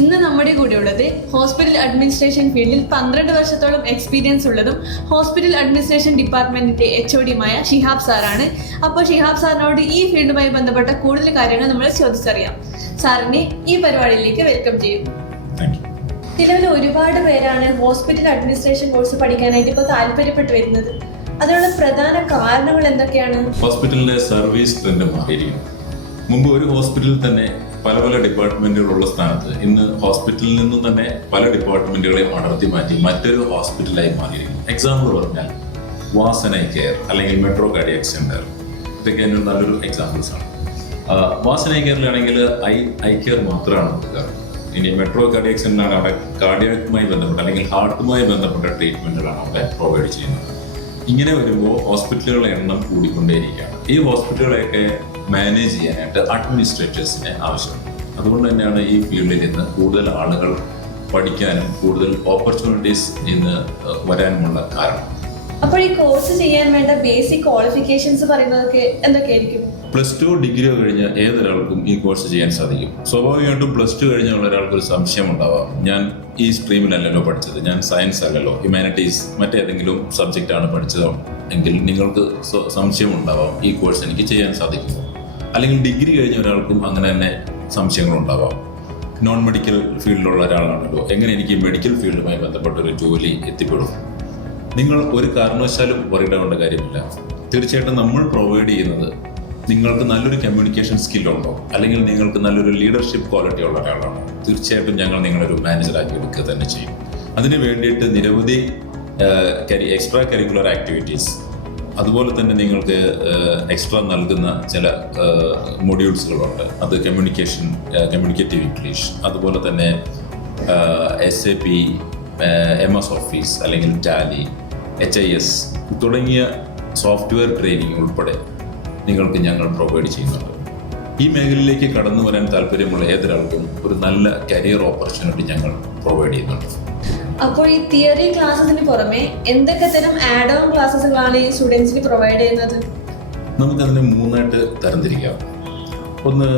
ഇന്ന് നമ്മുടെ കൂടെ ഉള്ളത് ഹോസ്പിറ്റൽ അഡ്മിനിസ്ട്രേഷൻ ഫീൽഡിൽ 12 വർഷത്തോളം എക്സ്പീരിയൻസ് ഉള്ളതും ഹോസ്പിറ്റൽ അഡ്മിനിസ്ട്രേഷൻ ഡിപ്പാർട്ട്മെന്റിന്റെ HOD-മായ ഷിഹാബ് സാറാണ്. അപ്പോൾ ഷിഹാബ് സാറിനോട് ഈ ഫീൽഡുമായി ബന്ധപ്പെട്ട കൂടുതൽ കാര്യങ്ങൾ നമ്മൾ ചോദിച്ചറിയാം. സാറിനെ ഈ പരിപാടിയിലേക്ക് വെൽക്കം ചെയ്യുന്നു. നിലവിൽ ഒരുപാട് പേരാണ് ഹോസ്പിറ്റൽ അഡ്മിനിസ്ട്രേഷൻ കോഴ്സ് പഠിക്കാനായിട്ട് ഇപ്പോൾ താല്പര്യപ്പെട്ടു വരുന്നത്. അതിനുള്ള പ്രധാന കാരണങ്ങൾ എന്തൊക്കെയാണ്? ഹോസ്പിറ്റലിന്റെ സർവീസ് ട്രെൻഡ് മാറിയിരിക്കുന്നു. മുമ്പ് ഒരു ഹോസ്പിറ്റലിൽ തന്നെ പല പല ഡിപ്പാർട്ട്മെന്റുകളുള്ള സ്ഥാനത്ത് ഇന്ന് ഹോസ്പിറ്റലിൽ നിന്നും തന്നെ പല ഡിപ്പാർട്ട്മെന്റുകളെയും അടർത്തി മാറ്റി മറ്റൊരു ഹോസ്പിറ്റലായി മാറിയിരിക്കുന്നു. എക്സാമ്പിൾ പറഞ്ഞാൽ വാസൻ ഐ കെയർ അല്ലെങ്കിൽ മെട്രോ കാർഡിയാക് സെന്റർ, ഇതൊക്കെ അതിന് നല്ലൊരു എക്സാമ്പിൾസ് ആണ്. വാസൻ ഐ കെയറിലാണെങ്കിൽ ഐ കെയർ മാത്രമാണ് കൊടുക്കാറ്. ഇനി മെട്രോ കാർഡിയാക് സെന്ററാണ് അവിടെ കാർഡിയാക്കുമായി ബന്ധപ്പെട്ട അല്ലെങ്കിൽ ഹാർട്ടുമായി ബന്ധപ്പെട്ട ട്രീറ്റ്മെന്റുകളാണ് അവിടെ പ്രൊവൈഡ് ചെയ്യുന്നത്. ഇങ്ങനെ വരുമ്പോൾ ഹോസ്പിറ്റലുകളുടെ എണ്ണം കൂടിക്കൊണ്ടേയിരിക്കുകയാണ്. ഈ ഹോസ്പിറ്റലുകളെയൊക്കെ മാനേജ് ചെയ്യാനായിട്ട് അഡ്മിനിസ്ട്രേറ്റേഴ്സിന് ആവശ്യമുണ്ട്. അതുകൊണ്ട് തന്നെയാണ് ഈ ഫീൽഡിൽ ഇന്ന് കൂടുതൽ ആളുകൾ പഠിക്കാനും കൂടുതൽ ഓപ്പർച്യൂണിറ്റീസ് ഇന്ന് വരാനുമുള്ള കാരണം. അപ്പോൾ ഈ കോഴ്സ് ചെയ്യാൻ വേണ്ട ബേസിക് ക്വാളിഫിക്കേഷൻസ് പറയുന്നതൊക്കെ എന്തൊക്കെയായിരിക്കും? +2 ഡിഗ്രിയോ കഴിഞ്ഞ ഏതൊരാൾക്കും ഈ കോഴ്സ് ചെയ്യാൻ സാധിക്കും. സ്വാഭാവികമായിട്ടും +2 കഴിഞ്ഞുള്ള ഒരാൾക്കൊരു സംശയം ഉണ്ടാവാം, ഞാൻ ഈ സ്ട്രീമിലല്ലല്ലോ പഠിച്ചത്, ഞാൻ സയൻസ് അല്ലല്ലോ, ഹ്യൂമാനിറ്റീസ് മറ്റേതെങ്കിലും സബ്ജക്റ്റാണ് പഠിച്ചതോ എങ്കിൽ നിങ്ങൾക്ക് സംശയം ഉണ്ടാവാം, ഈ കോഴ്സ് എനിക്ക് ചെയ്യാൻ സാധിക്കുമോ? അല്ലെങ്കിൽ ഡിഗ്രി കഴിഞ്ഞ ഒരാൾക്കും അങ്ങനെ തന്നെ സംശയങ്ങളുണ്ടാവാം. നോൺ മെഡിക്കൽ ഫീൽഡിലുള്ള ഒരാളാണല്ലോ, എങ്ങനെ എനിക്ക് മെഡിക്കൽ ഫീൽഡുമായി ബന്ധപ്പെട്ടൊരു ജോലി എത്തിപ്പെടും? നിങ്ങൾ ഒരു കാരണവശാലും വറിയിടേണ്ട കാര്യമില്ല. തീർച്ചയായിട്ടും നമ്മൾ പ്രൊവൈഡ് ചെയ്യുന്നത് നിങ്ങൾക്ക് നല്ലൊരു കമ്മ്യൂണിക്കേഷൻ സ്കില്ലുണ്ടോ അല്ലെങ്കിൽ നിങ്ങൾക്ക് നല്ലൊരു ലീഡർഷിപ്പ് ക്വാളിറ്റി ഉള്ള ഒരാളാണോ, തീർച്ചയായിട്ടും ഞങ്ങൾ നിങ്ങളൊരു മാനേജറാക്കി എടുക്കുക തന്നെ ചെയ്യും. അതിന് വേണ്ടിയിട്ട് നിരവധി എക്സ്ട്രാ കരിക്കുലർ ആക്ടിവിറ്റീസ്, അതുപോലെ തന്നെ നിങ്ങൾക്ക് എക്സ്ട്രാ നൽകുന്ന ചില മൊഡ്യൂൾസുകളുണ്ട്. അത് കമ്മ്യൂണിക്കേറ്റീവ് ഇംഗ്ലീഷ്, അതുപോലെ തന്നെ SAP, MS ഓഫീസ് അല്ലെങ്കിൽ ടാലി, HIS തുടങ്ങിയ സോഫ്റ്റ്വെയർ ട്രെയിനിങ് ഉൾപ്പെടെ നിങ്ങൾക്ക് ഞങ്ങൾ പ്രൊവൈഡ് ചെയ്യുന്നുണ്ട്. ഈ മേഖലയിലേക്ക് കടന്നു വരാൻ താല്പര്യമുള്ള ഏതൊരാൾക്കും ഒരു നല്ല കരിയർ ഓപ്പർച്യൂണിറ്റി ഞങ്ങൾ പ്രൊവൈഡ് ചെയ്യുന്നുണ്ട്. അപ്പോൾ ഈ തിയറി ക്ലാസ്സസിന് പുറമെ എന്തൊക്കെ തരം ആഡ് ഓൺ ക്ലാസ്സുകളാണ് ഈ സ്റ്റുഡൻസിന് പ്രൊവൈഡ് ചെയ്യുന്നത്? നമുക്കതിനെ 3ആയിട്ട് തരംതിരിക്കാം. ഒന്ന്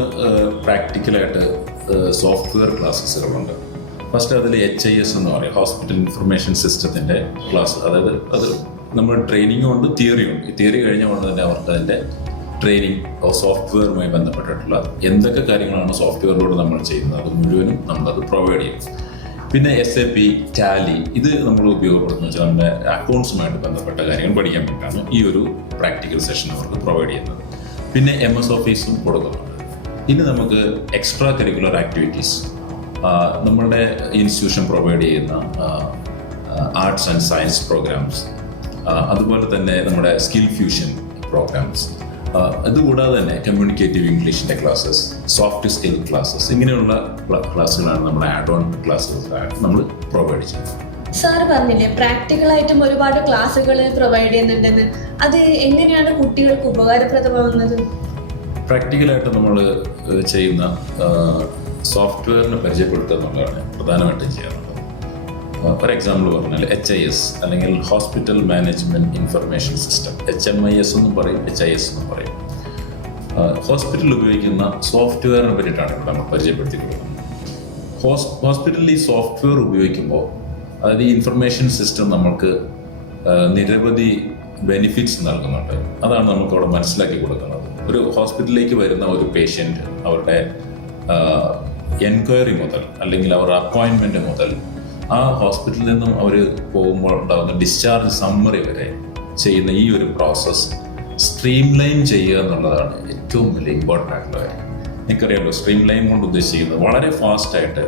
പ്രാക്ടിക്കലായിട്ട് സോഫ്റ്റ്വെയർ ക്ലാസ്സുകളുണ്ട്. ഫസ്റ്റ് അതിൽ HIS എന്ന് പറയും, ഹോസ്പിറ്റൽ ഇൻഫർമേഷൻ സിസ്റ്റത്തിൻ്റെ ക്ലാസ്. അതായത് അത് നമ്മൾ ട്രെയിനിങ്ങും ഉണ്ട്, തിയറിയും ഉണ്ട്. ഈ തിയറി കഴിഞ്ഞ കൊണ്ട് തന്നെ അവർക്ക് അതിൻ്റെ ട്രെയിനിങ് സോഫ്റ്റ്വെയറുമായി ബന്ധപ്പെട്ടിട്ടുള്ള എന്തൊക്കെ കാര്യങ്ങളാണ് സോഫ്റ്റ്വെയറിലൂടെ നമ്മൾ ചെയ്യുന്നത് അത് മുഴുവനും നമ്മളത് പ്രൊവൈഡ് ചെയ്യും. പിന്നെ SAP, ടാലി ഇത് നമ്മൾ ഉപയോഗപ്പെടുത്തുന്ന വെച്ചാൽ നമ്മുടെ അക്കൗണ്ട്സുമായിട്ട് ബന്ധപ്പെട്ട കാര്യങ്ങൾ പഠിക്കാൻ വേണ്ടിയിട്ടാണ് ഈ ഒരു പ്രാക്ടിക്കൽ സെഷൻ അവർക്ക് പ്രൊവൈഡ് ചെയ്യുന്നത്. പിന്നെ MS ഓഫീസും കൊടുക്കുന്നുണ്ട്. ഇനി നമുക്ക് എക്സ്ട്രാ കരിക്കുലർ ആക്ടിവിറ്റീസ്, നമ്മളുടെ ഇൻസ്റ്റിറ്റ്യൂഷൻ പ്രൊവൈഡ് ചെയ്യുന്ന ആർട്സ് ആൻഡ് സയൻസ് പ്രോഗ്രാംസ്, അതുപോലെ തന്നെ നമ്മുടെ സ്കിൽ ഫ്യൂഷൻ പ്രോഗ്രാംസ്, അതുകൂടാതെ തന്നെ കമ്മ്യൂണിക്കേറ്റീവ് ഇംഗ്ലീഷിൻ്റെ ക്ലാസ്സസ്, സോഫ്റ്റ് സ്കിൽ ക്ലാസ്സസ്, ഇങ്ങനെയുള്ള ക്ലാസ്സുകളാണ് നമ്മുടെ ആഡ് ഓൺ ക്ലാസ്സുകളായിട്ട് നമ്മൾ പ്രൊവൈഡ് ചെയ്യുന്നത്. സാർ പറഞ്ഞില്ലേ പ്രാക്ടിക്കലായിട്ടും ഒരുപാട് ക്ലാസ്സുകൾ പ്രൊവൈഡ് ചെയ്യുന്നുണ്ടെന്ന്, അത് എങ്ങനെയാണ് കുട്ടികൾക്ക് ഉപകാരപ്രദമാകുന്നത്? പ്രാക്ടിക്കലായിട്ട് നമ്മൾ ചെയ്യുന്ന സോഫ്റ്റ്വെയറിനെ പരിചയപ്പെടുത്തുക എന്നുള്ളതാണ് പ്രധാനമായിട്ടും ചെയ്യാറുള്ളത്. ഫോർ എക്സാമ്പിൾ പറഞ്ഞാൽ HIS അല്ലെങ്കിൽ hospital management information system, HMIS എന്നും പറയും, HIS എന്നും പറയും. ഹോസ്പിറ്റലിൽ ഉപയോഗിക്കുന്ന സോഫ്റ്റ്വെയറിനെ പറ്റിയിട്ടാണ് ഇവിടെ നമ്മൾ പരിചയപ്പെടുത്തി കൊടുക്കുന്നത്. ഹോസ്പിറ്റലിൽ ഈ സോഫ്റ്റ്വെയർ ഉപയോഗിക്കുമ്പോൾ, അതായത് ഈ ഇൻഫർമേഷൻ സിസ്റ്റം നമ്മൾക്ക് നിരവധി ബെനിഫിറ്റ്സ് നൽകുന്നുണ്ട്. അതാണ് നമുക്ക് അവിടെ മനസ്സിലാക്കി കൊടുക്കുന്നത്. ഒരു ഹോസ്പിറ്റലിലേക്ക് വരുന്ന ഒരു പേഷ്യൻ്റ് അവരുടെ എൻക്വയറി മുതൽ അല്ലെങ്കിൽ അവരുടെ അപ്പോയിൻമെൻറ്റ് മുതൽ ആ ഹോസ്പിറ്റലിൽ നിന്നും അവർ പോകുമ്പോൾ ഉണ്ടാകുന്ന ഡിസ്ചാർജ് സമ്മറി വരെ ചെയ്യുന്ന ഈ ഒരു പ്രോസസ്സ് സ്ട്രീം ലൈൻ ചെയ്യുക എന്നുള്ളതാണ് ഏറ്റവും വലിയ ഇമ്പോർട്ടൻ്റ് ആയിട്ടുള്ള കാര്യം. എനിക്കറിയാമല്ലോ, സ്ട്രീം ലൈൻ കൊണ്ട് ഉദ്ദേശിക്കുന്നത് വളരെ ഫാസ്റ്റായിട്ട്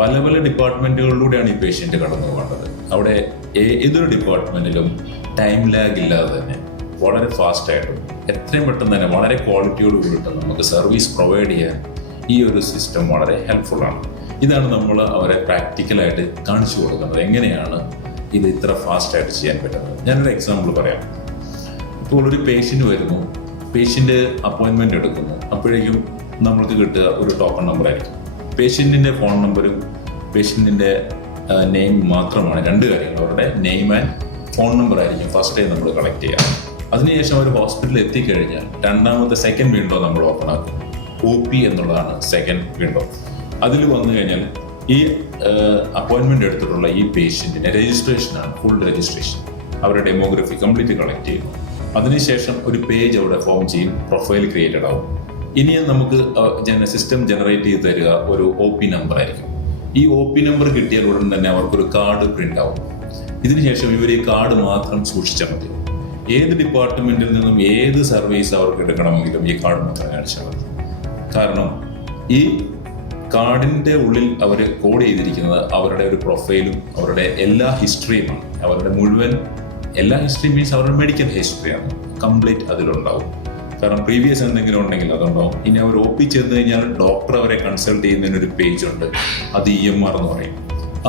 പല പല ഡിപ്പാർട്ട്മെൻറ്റുകളിലൂടെയാണ് ഈ പേഷ്യൻ്റ് കടന്നു പോകേണ്ടത്. അവിടെ ഏതൊരു ഡിപ്പാർട്ട്മെൻറ്റിലും ടൈം ലാഗ് ഇല്ലാതെ തന്നെ വളരെ ഫാസ്റ്റായിട്ടും എത്രയും പെട്ടെന്ന് തന്നെ വളരെ ക്വാളിറ്റിയോട് കൂടിയിട്ട് നമുക്ക് സർവീസ് പ്രൊവൈഡ് ചെയ്യാൻ ഈ ഒരു സിസ്റ്റം വളരെ ഹെൽപ്ഫുള്ളാണ്. ഇതാണ് നമ്മൾ അവരെ പ്രാക്ടിക്കലായിട്ട് കാണിച്ചു കൊടുക്കുന്നത്, എങ്ങനെയാണ് ഇത് ഇത്ര ഫാസ്റ്റായിട്ട് ചെയ്യാൻ പറ്റുന്നത്. ഞാനൊരു എക്സാമ്പിൾ പറയാം. ഇപ്പോൾ ഒരു പേഷ്യൻ്റ് വരുന്നു, പേഷ്യൻ്റ് അപ്പോയിൻമെൻറ്റ് എടുക്കുന്നു, അപ്പോഴേക്കും നമ്മൾക്ക് കിട്ടുക ഒരു ടോക്കൺ നമ്പർ ആയിരിക്കും. പേഷ്യൻറ്റിൻ്റെ ഫോൺ നമ്പറും പേഷ്യൻറ്റിൻ്റെ നെയിം മാത്രമാണ്, 2 കാര്യങ്ങൾ. അവരുടെ നെയിം ആൻഡ് ഫോൺ നമ്പർ ആയിരിക്കും ഫസ്റ്റ് ടൈം നമ്മൾ കളക്ട് ചെയ്യുക. അതിനുശേഷം അവർ ഹോസ്പിറ്റലിൽ എത്തിക്കഴിഞ്ഞാൽ രണ്ടാമത്തെ സെക്കൻഡ് വിൻഡോ നമ്മൾ ഓപ്പൺ ആക്കും. OP എന്നുള്ളതാണ് സെക്കൻഡ് വിൻഡോ. അതിൽ വന്നു കഴിഞ്ഞാൽ ഈ അപ്പോയിൻമെൻ്റ് എടുത്തിട്ടുള്ള ഈ പേഷ്യൻറ്റിൻ്റെ രജിസ്ട്രേഷനാണ്, ഫുൾ രജിസ്ട്രേഷൻ. അവരുടെ ഡെമോഗ്രഫി കംപ്ലീറ്റ് കളക്ട് ചെയ്യുന്നു. അതിനുശേഷം ഒരു പേജ് അവിടെ ഫോം ചെയ്യും, പ്രൊഫൈൽ ക്രിയേറ്റഡ് ആവും. ഇനി നമുക്ക് സിസ്റ്റം ജനറേറ്റ് ചെയ്ത് തരിക ഒരു OP നമ്പർ ആയിരിക്കും. ഈ OP നമ്പർ കിട്ടിയാൽ ഉടൻ തന്നെ അവർക്കൊരു കാർഡ് പ്രിൻ്റ് ആവും. ഇതിനുശേഷം ഇവർ ഈ കാർഡ് മാത്രം സൂക്ഷിച്ചാൽ മതി. ഏത് ഡിപ്പാർട്ട്മെൻറ്റിൽ നിന്നും ഏത് സർവീസ് അവർക്ക് എടുക്കണമെങ്കിലും ഈ കാർഡ് മാത്രം കാണിച്ചാൽ മതി. കാരണം ഈ കാർഡിൻ്റെ ഉള്ളിൽ അവർ കോഡ് ചെയ്തിരിക്കുന്നത് അവരുടെ ഒരു പ്രൊഫൈലും അവരുടെ എല്ലാ ഹിസ്റ്ററിയുമാണ്. അവരുടെ മുഴുവൻ എല്ലാ ഹിസ്റ്ററി മീൻസ് അവരുടെ മെഡിക്കൽ ഹിസ്റ്ററിയാണ് കംപ്ലീറ്റ് അതിലുണ്ടാവും. കാരണം പ്രീവിയസ് എന്തെങ്കിലും ഉണ്ടെങ്കിൽ അതുണ്ടാവും. ഇനി അവർ OP ചെന്ന് കഴിഞ്ഞാൽ ഡോക്ടർ അവരെ കൺസൾട്ട് ചെയ്യുന്നതിനൊരു പേജ് ഉണ്ട്, അത് EMR എന്ന് പറയും.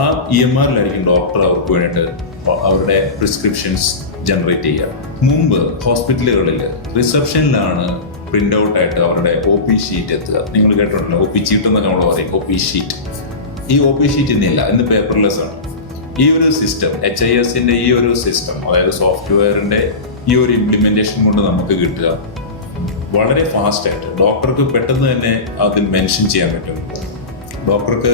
ആ EMRലായിരിക്കും ഡോക്ടർ അവർക്ക് വേണ്ടിയിട്ട് അവരുടെ പ്രിസ്ക്രിപ്ഷൻസ് ജനറേറ്റ് ചെയ്യുക. മുമ്പ് ഹോസ്പിറ്റലുകളിൽ റിസപ്ഷനിലാണ് പ്രിൻ്റ് ഔട്ട് ആയിട്ട് അവരുടെ OP ഷീറ്റ് എത്തുക. നിങ്ങൾ കേട്ടിട്ടുണ്ടല്ലോ, OP ഷീറ്റ് എന്നൊക്കെ നമ്മൾ പറയും, OP ഷീറ്റ്. ഈ OP ഷീറ്റ് ഇന്നില്ല, ഇന്ന് പേപ്പർലെസ് ആണ്. ഈ ഒരു സിസ്റ്റം HISന്റെ ഈ ഒരു സിസ്റ്റം, അതായത് സോഫ്റ്റ്വെയറിന്റെ ഈ ഒരു ഇംപ്ലിമെന്റേഷൻ കൊണ്ട് നമുക്ക് കിട്ടുക വളരെ ഫാസ്റ്റായിട്ട് ഡോക്ടർക്ക് പെട്ടെന്ന് തന്നെ അതിൽ മെൻഷൻ ചെയ്യാൻ പറ്റും. ഡോക്ടർക്ക്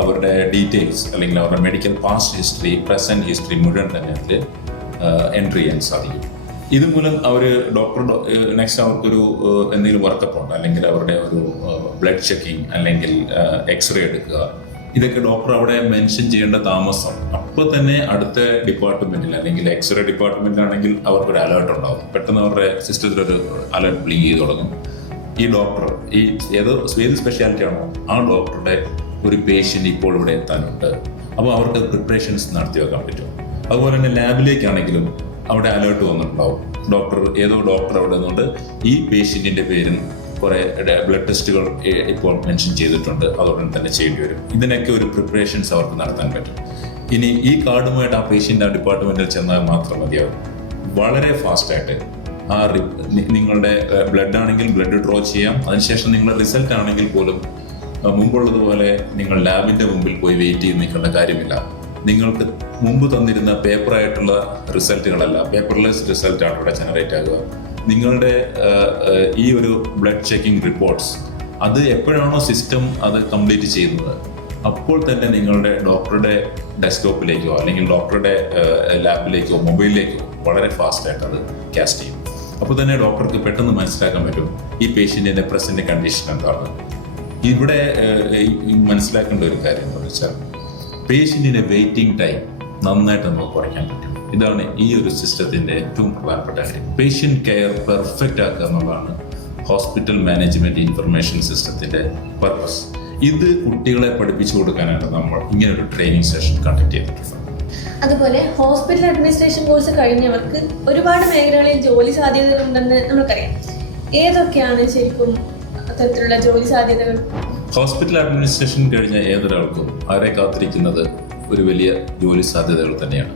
അവരുടെ ഡീറ്റെയിൽസ് അല്ലെങ്കിൽ അവരുടെ medical past history, present history മുഴുവൻ തന്നെ അതിൽ എൻട്രി ചെയ്യാൻ സാധിക്കും. ഇതുമൂലം അവർ നെക്സ്റ്റ് അവർക്കൊരു എന്തെങ്കിലും വർക്കപ്പ് ഉണ്ട്, അല്ലെങ്കിൽ അവരുടെ ഒരു ബ്ലഡ് ചെക്കിങ് അല്ലെങ്കിൽ എക്സ്റേ എടുക്കുക, ഇതൊക്കെ ഡോക്ടർ അവിടെ മെൻഷൻ ചെയ്യേണ്ട താമസം അപ്പോൾ തന്നെ അടുത്ത ഡിപ്പാർട്ട്മെന്റിൽ അല്ലെങ്കിൽ എക്സ്റേ ഡിപ്പാർട്ട്മെന്റിലാണെങ്കിൽ അവർക്കൊരു അലേർട്ട് ഉണ്ടാവും. പെട്ടെന്ന് അവരുടെ സിസ്റ്റത്തിലൊരു അലേർട്ട് ബ്ലിങ്ക് ചെയ്ത് തുടങ്ങും. ഈ ഡോക്ടർ ഏത് സ്പെഷ്യാലിറ്റി ആണോ ആ ഡോക്ടറുടെ ഒരു പേഷ്യൻ്റ് ഇപ്പോൾ ഇവിടെ എത്താനുണ്ട്, അപ്പോൾ അവർക്ക് പ്രിപ്പറേഷൻസ് നടത്തി വെക്കാൻ പറ്റും. അതുപോലെ തന്നെ ലാബിലേക്കാണെങ്കിലും അവിടെ അലേർട്ട് വന്നിട്ടുണ്ടാവും. ഏതോ ഡോക്ടർ അവിടെ നിന്നുകൊണ്ട് ഈ പേഷ്യൻറ്റിൻ്റെ പേരിൽ കുറേ ബ്ലഡ് ടെസ്റ്റുകൾ ഇപ്പോൾ മെൻഷൻ ചെയ്തിട്ടുണ്ട്, അതോടൊപ്പം തന്നെ ചെയ്യേണ്ടി വരും. ഇതിനൊക്കെ ഒരു പ്രിപ്പറേഷൻസ് അവർക്ക് നടത്താൻ പറ്റും. ഇനി ഈ കാർഡുമായിട്ട് ആ പേഷ്യൻ്റ് ആ ഡിപ്പാർട്ട്മെൻറ്റിൽ ചെന്നാൽ മാത്രം മതിയാവും. വളരെ ഫാസ്റ്റായിട്ട് നിങ്ങളുടെ ബ്ലഡ് ആണെങ്കിൽ ബ്ലഡ് ഡ്രോ ചെയ്യാം. അതിനുശേഷം നിങ്ങളുടെ റിസൾട്ട് ആണെങ്കിൽ പോലും മുമ്പുള്ളതുപോലെ നിങ്ങൾ ലാബിൻ്റെ മുമ്പിൽ പോയി വെയിറ്റ് ചെയ്ത് നിൽക്കേണ്ട കാര്യമില്ല. നിങ്ങൾക്ക് മുമ്പ് തന്നിരുന്ന പേപ്പറായിട്ടുള്ള റിസൾട്ടുകളല്ല, പേപ്പർലെസ് റിസൾട്ടാണ് ഇവിടെ ജനറേറ്റ് ആകുക. നിങ്ങളുടെ ഈ ഒരു ബ്ലഡ് ചെക്കിംഗ് റിപ്പോർട്ട്സ് അത് എപ്പോഴാണോ സിസ്റ്റം അത് കംപ്ലീറ്റ് ചെയ്യുന്നത് അപ്പോൾ തന്നെ നിങ്ങളുടെ ഡോക്ടറുടെ ഡെസ്ക്ടോപ്പിലേക്കോ അല്ലെങ്കിൽ ഡോക്ടറുടെ ലാബിലേക്കോ മൊബൈലിലേക്കോ വളരെ ഫാസ്റ്റായിട്ട് അത് കാസ്റ്റ് ചെയ്യും. അപ്പോൾ തന്നെ ഡോക്ടർക്ക് പെട്ടെന്ന് മനസ്സിലാക്കാൻ പറ്റും ഈ പേഷ്യൻറ്റിൻ്റെ പ്രസൻറ്റ് കണ്ടീഷൻ എന്താണ്. ഇവിടെ മനസ്സിലാക്കേണ്ട ഒരു കാര്യം എന്താണെന്ന് വെച്ചാൽ പേഷ്യൻറ്റിൻ്റെ വെയിറ്റിംഗ് ടൈം നന്നായിട്ട് നമുക്ക് കുറയ്ക്കാൻ പറ്റും. ഇതാണ് ഈ ഒരു സിസ്റ്റത്തിൻ്റെ ഏറ്റവും പ്രധാനപ്പെട്ട കാര്യം. പേഷ്യൻ്റ് കെയർ പെർഫെക്റ്റ് ആക്കുക എന്നുള്ളതാണ് ഹോസ്പിറ്റൽ മാനേജ്മെൻറ്റ് ഇൻഫർമേഷൻ സിസ്റ്റത്തിൻ്റെ പർപ്പസ്. ഇത് കുട്ടികളെ പഠിപ്പിച്ചു കൊടുക്കാനാണ് നമ്മൾ ഇങ്ങനൊരു ട്രെയിനിങ് സെഷൻ കണ്ടക്ട് ചെയ്തിട്ടുള്ളത്. അതുപോലെ ഹോസ്പിറ്റൽ അഡ്മിനിസ്ട്രേഷൻ കോഴ്സ് കഴിഞ്ഞവർക്ക് ഒരുപാട് മേഖലകളിൽ ജോലി സാധ്യതകളുണ്ടെന്ന് നമുക്കറിയാം. ഏതൊക്കെയാണ് ശരിക്കും അത്തരത്തിലുള്ള ജോലി സാധ്യതകൾ? ഹോസ്പിറ്റൽ അഡ്മിനിസ്ട്രേഷൻ കഴിഞ്ഞ ഏതൊരാൾക്കും അവരെ കാത്തിരിക്കുന്നത് ഒരു വലിയ ജോലി സാധ്യതകൾ തന്നെയാണ്.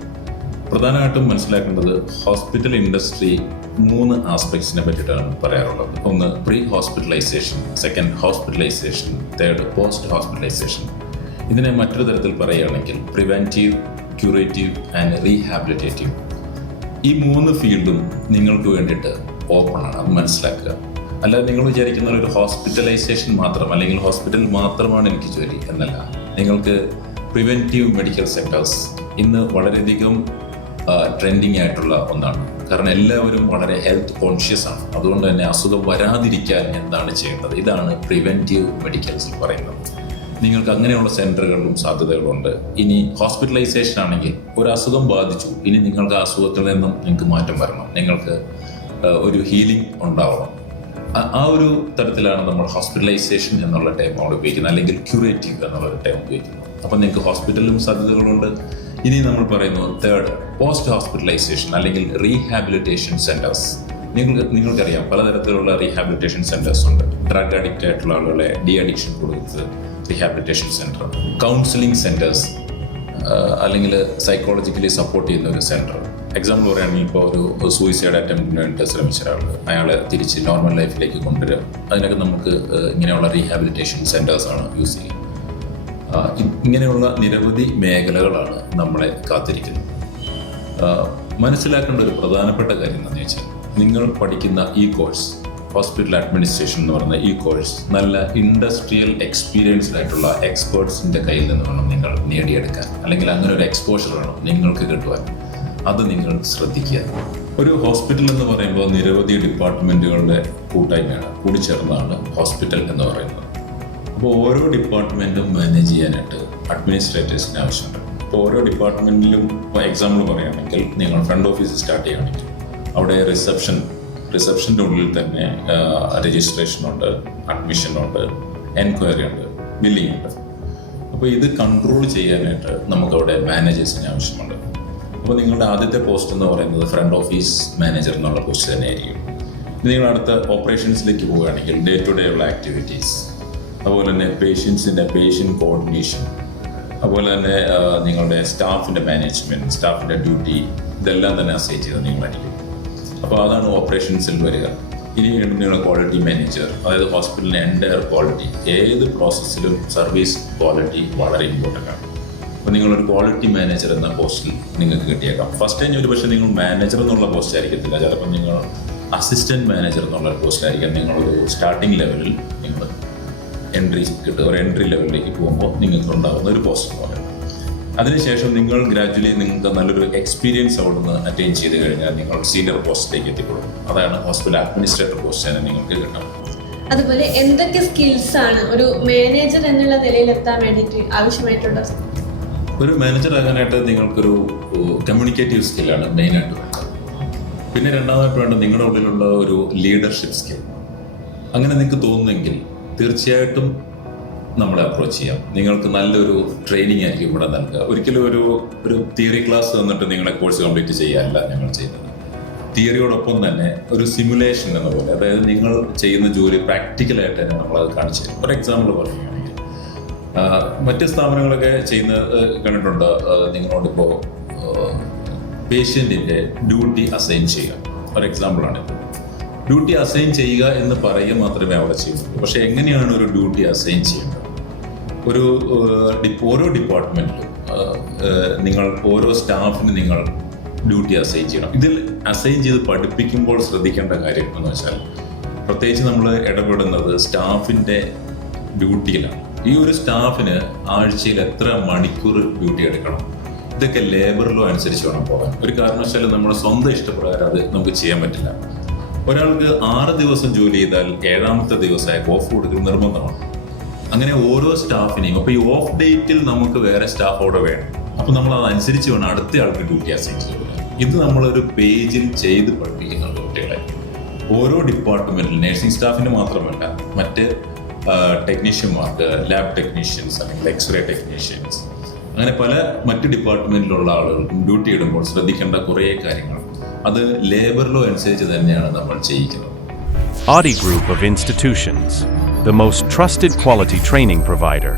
പ്രധാനമായിട്ടും മനസ്സിലാക്കേണ്ടത് ഹോസ്പിറ്റൽ ഇൻഡസ്ട്രി 3 ആസ്പെക്ട്സിനെ പറ്റിയിട്ടാണ് പറയാറുള്ളത്. ഒന്ന് pre hospitalization, second hospitalization, third post hospitalization. ഇതിനെ മറ്റൊരു തരത്തിൽ പറയുകയാണെങ്കിൽ പ്രിവെൻറ്റീവ്, ക്യൂറേറ്റീവ് ആൻഡ് റീഹാബിലിറ്റേറ്റീവ്. ഈ 3 ഫീൽഡും നിങ്ങൾക്ക് വേണ്ടിയിട്ട് ഓപ്പണാണ്, അത് മനസ്സിലാക്കുക. അല്ലാതെ നിങ്ങൾ വിചാരിക്കുന്ന ഒരു ഹോസ്പിറ്റലൈസേഷൻ മാത്രം അല്ലെങ്കിൽ ഹോസ്പിറ്റൽ മാത്രമാണ് എനിക്ക് ജോലി എന്നല്ല. നിങ്ങൾക്ക് പ്രിവെൻറ്റീവ് മെഡിക്കൽ സെക്ടേഴ്സ് ഇന്ന് വളരെയധികം ട്രെൻഡിങ് ആയിട്ടുള്ള ഒന്നാണ്. കാരണം എല്ലാവരും വളരെ ഹെൽത്ത് കോൺഷ്യസ് ആണ്. അതുകൊണ്ട് തന്നെ അസുഖം വരാതിരിക്കാൻ എന്താണ് ചെയ്യേണ്ടത്, ഇതാണ് പ്രിവെൻറ്റീവ് മെഡിക്കൽസിൽ പറയുന്നത്. നിങ്ങൾക്ക് അങ്ങനെയുള്ള സെൻറ്ററുകളും സാധ്യതകളുണ്ട്. ഇനി ഹോസ്പിറ്റലൈസേഷൻ ആണെങ്കിൽ ഒരു അസുഖം ബാധിച്ചു, ഇനി നിങ്ങൾക്ക് ആ അസുഖത്തിൽ നിന്നും നിങ്ങൾക്ക് മാറ്റം വരണം, നിങ്ങൾക്ക് ഒരു ഹീലിംഗ് ഉണ്ടാവണം. ആ ഒരു തരത്തിലാണ് നമ്മൾ ഹോസ്പിറ്റലൈസേഷൻ എന്നുള്ള ടൈം അവിടെ ഉപയോഗിക്കുന്നത്, അല്ലെങ്കിൽ ക്യൂറേറ്റീവ് എന്നുള്ള ടൈം ഉപയോഗിക്കുന്നത്. അപ്പം നിങ്ങൾക്ക് ഹോസ്പിറ്റലിലും സാധ്യതകളുണ്ട്. ഇനി നമ്മൾ പറയുന്നു തേർഡ് പോസ്റ്റ് ഹോസ്പിറ്റലൈസേഷൻ അല്ലെങ്കിൽ റീഹാബിലിറ്റേഷൻ സെൻറ്റേഴ്സ്. നിങ്ങൾക്കറിയാം പലതരത്തിലുള്ള റീഹാബിലിറ്റേഷൻ സെൻറ്റേഴ്സ് ഉണ്ട്. ഡ്രഗ് അഡിക്റ്റ് ആയിട്ടുള്ള ആളുകളെ ഡി അഡിക്ഷൻ കൊടുത്ത് റീഹാബിലിറ്റേഷൻ സെൻറ്റർ, കൗൺസിലിംഗ് സെൻറ്റേഴ്സ്, അല്ലെങ്കിൽ സൈക്കോളജിക്കലി സപ്പോർട്ട് ചെയ്യുന്ന ഒരു സെൻറ്റർ. എക്സാമ്പിൾ പറയുകയാണെങ്കിൽ ഇപ്പോൾ ഒരു സൂയിസൈഡ് അറ്റംപ്റ്റിന് വേണ്ടി ശ്രമിച്ച ഒരാൾ അയാളെ തിരിച്ച് നോർമൽ ലൈഫിലേക്ക് കൊണ്ടുവരിക, അതിനൊക്കെ നമുക്ക് ഇങ്ങനെയുള്ള റീഹാബിലിറ്റേഷൻ സെൻറ്റേഴ്സാണ് യൂസ് ചെയ്യുക. ഇങ്ങനെയുള്ള നിരവധി മേഖലകളാണ് നമ്മളെ കാത്തിരിക്കുന്നത്. മനസ്സിലാക്കേണ്ട ഒരു പ്രധാനപ്പെട്ട കാര്യം എന്താണെന്ന് വെച്ചാൽ നിങ്ങൾ പഠിക്കുന്ന ഈ കോഴ്സ് ഹോസ്പിറ്റൽ അഡ്മിനിസ്ട്രേഷൻ എന്ന് പറയുന്ന ഈ കോഴ്സ് നല്ല ഇൻഡസ്ട്രിയൽ എക്സ്പീരിയൻസ്ഡ് ആയിട്ടുള്ള എക്സ്പേർട്സിൻ്റെ കയ്യിൽ നിന്ന് വേണം നിങ്ങൾ നേടിയെടുക്കാൻ, അല്ലെങ്കിൽ അങ്ങനെ ഒരു എക്സ്പോഷർ വേണം നിങ്ങൾക്ക് കിട്ടുവാൻ. അത് നിങ്ങൾ ശ്രദ്ധിക്കുക. ഒരു ഹോസ്പിറ്റൽ എന്ന് പറയുമ്പോൾ നിരവധി ഡിപ്പാർട്ട്മെൻറ്റുകളുടെ കൂട്ടായ്മയാണ്, കൂടിച്ചേർന്നതാണ് ഹോസ്പിറ്റൽ എന്ന് പറയുന്നത്. അപ്പോൾ ഓരോ ഡിപ്പാർട്ട്മെൻറ്റും മാനേജ് ചെയ്യാനായിട്ട് അഡ്മിനിസ്ട്രേറ്റേഴ്സിന് ആവശ്യമുണ്ട്. ഇപ്പോൾ ഓരോ ഡിപ്പാർട്ട്മെൻറ്റിലും ഇപ്പോൾ എക്സാമ്പിൾ പറയുകയാണെങ്കിൽ നിങ്ങൾ ഫ്രണ്ട് ഓഫീസ് സ്റ്റാർട്ട് ചെയ്യുകയാണെങ്കിൽ അവിടെ റിസപ്ഷൻ്റെ ഉള്ളിൽ തന്നെ രജിസ്ട്രേഷനുണ്ട്, അഡ്മിഷനുണ്ട്, എൻക്വയറി ഉണ്ട്, ബില്ലിംഗ് ഉണ്ട്. അപ്പോൾ ഇത് കൺട്രോൾ ചെയ്യാനായിട്ട് നമുക്കവിടെ മാനേജേഴ്സിന് ആവശ്യമുണ്ട്. അപ്പോൾ നിങ്ങളുടെ ആദ്യത്തെ പോസ്റ്റ് എന്ന് പറയുന്നത് ഫ്രണ്ട് ഓഫീസ് മാനേജർ എന്നുള്ള പോസ്റ്റ് തന്നെയായിരിക്കും. നിങ്ങൾ അടുത്ത ഓപ്പറേഷൻസിലേക്ക് പോവുകയാണെങ്കിൽ ഡേ ടു ഡേ ഉള്ള ആക്ടിവിറ്റീസ്, അതുപോലെ തന്നെ പേഷ്യൻറ്റ് കോർഡിനേഷൻ, അതുപോലെ തന്നെ നിങ്ങളുടെ സ്റ്റാഫിൻ്റെ മാനേജ്മെൻറ്റ്, സ്റ്റാഫിൻ്റെ ഡ്യൂട്ടി, ഇതെല്ലാം തന്നെ അസൈൻ ചെയ്ത് നിങ്ങളായിരിക്കും. അപ്പോൾ അതാണ് ഓപ്പറേഷൻസിൽ വരിക. ഇനി വീണ്ടും നിങ്ങൾ ക്വാളിറ്റി മാനേജർ, അതായത് ഹോസ്പിറ്റലിൻ്റെ എൻ്റയർ ക്വാളിറ്റി, ഏത് പ്രോസസ്സിലും സർവീസ് ക്വാളിറ്റി വളരെ ഇമ്പോർട്ടൻ്റ് ആണ്. അപ്പോൾ നിങ്ങളൊരു ക്വാളിറ്റി മാനേജർ എന്ന പോസ്റ്റിൽ നിങ്ങൾക്ക് കിട്ടിയേക്കാം. ഫസ്റ്റ് ടൈം ഒരു പക്ഷേ നിങ്ങൾ മാനേജർ എന്നുള്ള പോസ്റ്റ് ആയിരിക്കത്തില്ല, ചിലപ്പോൾ നിങ്ങൾ അസിസ്റ്റൻറ്റ് മാനേജർ എന്നുള്ള പോസ്റ്റായിരിക്കാം. നിങ്ങളൊരു സ്റ്റാർട്ടിംഗ് ലെവലിൽ നിങ്ങൾ ഒരു എൻട്രി ലെവലിലേക്ക് പോകുമ്പോൾ നിങ്ങൾക്ക് ഉണ്ടാകുന്ന ഒരു പോസ്റ്റ് എന്ന് പറയുന്നത്. അതിനുശേഷം നിങ്ങൾ ഗ്രാജുവലി നിങ്ങൾക്ക് നല്ലൊരു എക്സ്പീരിയൻസ് അവിടെ നിന്ന് അറ്റൈൻ ചെയ്ത് കഴിഞ്ഞാൽ നിങ്ങൾ സീനിയർ പോസ്റ്റിലേക്ക് എത്തിപ്പെടും. അതാണ് ഹോസ്പിറ്റൽ അഡ്മിനിസ്ട്രേറ്റർ പോസ്റ്റ് തന്നെ നിങ്ങൾക്ക് കിട്ടും. അതുപോലെ എന്തൊക്കെ സ്കിൽസ് ആണ് ഒരു മാനേജർ എന്നുള്ള നിലയിൽ എത്താൻ വേണ്ടിയിട്ട് ആവശ്യമായിട്ടുള്ളത്? ഒരു മാനേജർ ആകാനായിട്ട് നിങ്ങൾക്കൊരു കമ്മ്യൂണിക്കേറ്റീവ് സ്കില്ലാണ് മെയിനായിട്ട് വേണ്ടത്. പിന്നെ രണ്ടാമതായിട്ട് വേണ്ടത് നിങ്ങളുടെ ഉള്ളിലുള്ള ഒരു ലീഡർഷിപ്പ് സ്കിൽ. അങ്ങനെ നിങ്ങൾക്ക് തോന്നുന്നെങ്കിൽ തീർച്ചയായിട്ടും നമ്മളെ അപ്രോച്ച് ചെയ്യാം. നിങ്ങൾക്ക് നല്ലൊരു ട്രെയിനിങ് ആയിരിക്കും ഇവിടെ നൽകുക. ഒരിക്കലും ഒരു തിയറി ക്ലാസ് തന്നിട്ട് നിങ്ങളെ കോഴ്സ് കംപ്ലീറ്റ് ചെയ്യാനല്ല ഞങ്ങൾ ചെയ്യുന്നത്. തിയറിയോടൊപ്പം തന്നെ ഒരു സിമുലേഷൻ എന്ന പോലെ, അതായത് നിങ്ങൾ ചെയ്യുന്ന ജോലി പ്രാക്ടിക്കലായിട്ട് തന്നെ നമ്മളത് കാണിച്ചു തരും. ഒരു എക്സാമ്പിൾ പറയുകയാണെങ്കിൽ മറ്റ് സ്ഥാപനങ്ങളൊക്കെ ചെയ്യുന്നത് കണ്ടിട്ടുണ്ട്. നിങ്ങളോടിപ്പോൾ പേഷ്യൻറ്റിൻ്റെ ഡ്യൂട്ടി അസൈൻ ചെയ്യുക, ഒരു എക്സാമ്പിളാണിത്. ഡ്യൂട്ടി അസൈൻ ചെയ്യുക എന്ന് പറയുക മാത്രമേ അവിടെ ചെയ്യുന്നുള്ളൂ. പക്ഷേ എങ്ങനെയാണ് ഒരു ഡ്യൂട്ടി അസൈൻ ചെയ്യേണ്ടത്? ഓരോ ഡിപ്പാർട്ട്മെൻറ്റിലും നിങ്ങൾ ഓരോ സ്റ്റാഫിന് നിങ്ങൾ ഡ്യൂട്ടി അസൈൻ ചെയ്യണം. ഇതിൽ അസൈൻ ചെയ്ത് പഠിപ്പിക്കുമ്പോൾ ശ്രദ്ധിക്കേണ്ട കാര്യം എന്ന് വെച്ചാൽ, പ്രത്യേകിച്ച് നമ്മൾ ഇടപെടുന്നത് സ്റ്റാഫിൻ്റെ ഡ്യൂട്ടിയിലാണ്. ഈ ഒരു സ്റ്റാഫിന് ആഴ്ചയിൽ എത്ര മണിക്കൂർ ഡ്യൂട്ടി എടുക്കണം, ഇതൊക്കെ ലേബർ ലോ അനുസരിച്ച് വേണം പോകാൻ. ഒരു കാരണവശാലും നമ്മുടെ സ്വന്തം ഇഷ്ടപ്രകാരം അത് നമുക്ക് ചെയ്യാൻ പറ്റില്ല. ഒരാൾക്ക് 6 ദിവസം ജോലി ചെയ്താൽ 7ാമത്തെ ദിവസമായ ഓഫ് കൊടുക്കൽ നിർബന്ധമാണ്. അങ്ങനെ ഓരോ സ്റ്റാഫിനെയും, അപ്പോൾ ഈ ഓഫ് ഡേറ്റിൽ നമുക്ക് വേറെ സ്റ്റാഫ് അവിടെ വേണം. അപ്പോൾ നമ്മൾ അതനുസരിച്ച് വേണം അടുത്ത ആൾക്ക് ഡ്യൂട്ടി അസൈൻ ചെയ്യുന്നത്. ഇത് നമ്മളൊരു പേജിൽ ചെയ്ത് പഠിപ്പിക്കുന്ന കുട്ടികളെ ഓരോ ഡിപ്പാർട്ട്മെൻറ്റിൽ നഴ്സിംഗ് സ്റ്റാഫിന് മാത്രമല്ല, മറ്റ് ടെക്നീഷ്യന്മാർക്ക്, ലാബ് ടെക്നീഷ്യൻസ് അല്ലെങ്കിൽ എക്സ്റേ ടെക്നീഷ്യൻസ്, അങ്ങനെ പല മറ്റ് ഡിപ്പാർട്ട്മെൻറ്റിലുള്ള ആളുകൾക്കും ഡ്യൂട്ടി ഇടുമ്പോൾ ശ്രദ്ധിക്കേണ്ട കുറേ കാര്യങ്ങൾ, അത് ലേബർ ലോ അനുസരിച്ച് തന്നെയാണ് നമ്മൾ ചെയ്യിക്കുന്നത്. Audi Group of Institutions, the most trusted quality training provider.